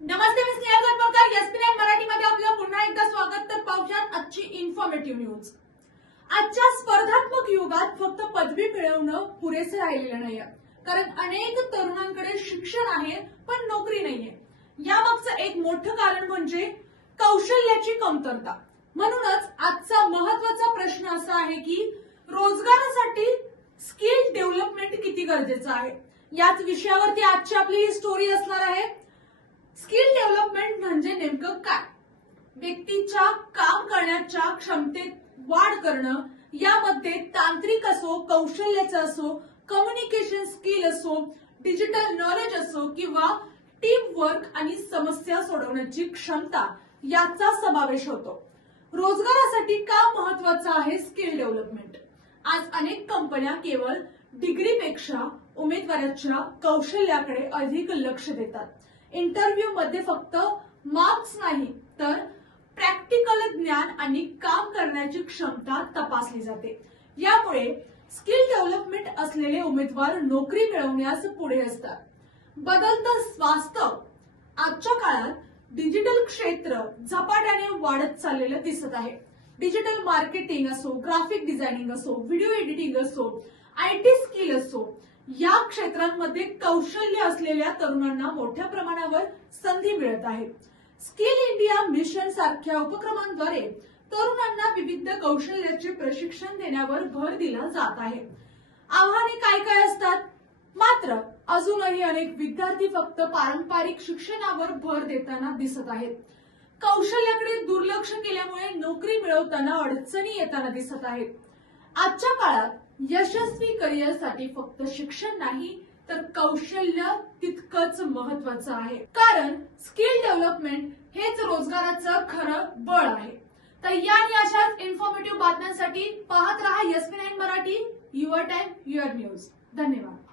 नमस्ते, मी स्नेहल गणपतकर. एसपी9 मराठीमध्ये आपलं पुन्हा एकदा स्वागत. तर पाहूयात आजची इन्फॉर्मेटिव्ह न्यूज. आजच्या स्पर्धात्मक युगात फक्त पदवी मिळवणं पुरेसे राहिलेलं नाहीये, कारण अनेक तरुणांकडे शिक्षण आहे पण नोकरी नाहीये. यामागचं एक मोठं कारण म्हणजे कौशल्याची कमतरता. म्हणूनच आजचा महत्त्वाचा प्रश्न असा आहे की रोजगारासाठी स्किल डेव्हलपमेंट किती गरजेचं आहे. याच विषयावरती आजची आपली ही स्टोरी असणार आहे. स्किल डेव्हलपमेंट म्हणजे नेमकं काय? व्यक्तीच्या काम करण्याच्या क्षमतेत वाढ करणं, यामध्ये तांत्रिक असो, कौशल्याचं असो, कम्युनिकेशन स्किल असो, डिजिटल नॉलेज असो किंवा टीम वर्क आणि समस्या सोडवण्याची क्षमता याचा समावेश होतो. रोजगारासाठी का महत्वाचं आहे स्किल डेव्हलपमेंट? आज अनेक कंपन्या केवळ डिग्रीपेक्षा उमेदवाराच्या कौशल्याकडे अधिक लक्ष देतात. इंटरव्ह्यू मध्ये फक्त मार्क्स नाही तर प्रॅक्टिकल ज्ञान आणि काम करण्याची क्षमता तपासली जाते. यामुळे स्किल डेव्हलपमेंट असलेले उमेदवार नोकरी मिळवण्यास पुढे असतात. बदलतं वास्तव. आजच्या काळात डिजिटल क्षेत्र झपाट्याने वाढत चाललेलं दिसत आहे. डिजिटल मार्केटिंग असो, ग्राफिक डिझायनिंग असो, व्हिडिओ एडिटिंग असो, आयटी स्किल असो, या क्षेत्रांमध्ये कौशल्य असलेल्या तरुणांना मोठ्या प्रमाणावर संधी मिळत आहे. स्किल इंडिया मिशन सारख्या उपक्रमांद्वारे तरुणांना विविध कौशल्याचे प्रशिक्षण देण्यावर भर दिला जात आहे. आव्हाने काय काय असतात? मात्र अजूनही अनेक विद्यार्थी फक्त पारंपरिक शिक्षणावर भर देताना दिसत आहेत. कौशल्याकडे दुर्लक्ष केल्यामुळे नोकरी मिळवताना अडचणी येताना दिसत आहेत. आजच्या काळात यशस्वी करिअरसाठी फक्त शिक्षण नाही तर कौशल्य तितकंच महत्वाचं आहे, कारण स्किल डेव्हलपमेंट हेच रोजगाराचं खरं बळ आहे. तर या आणि अशाच इन्फॉर्मेटिव्ह बातम्यांसाठी पाहत रहा एसपी9 Marathi. Your time, your news. धन्यवाद.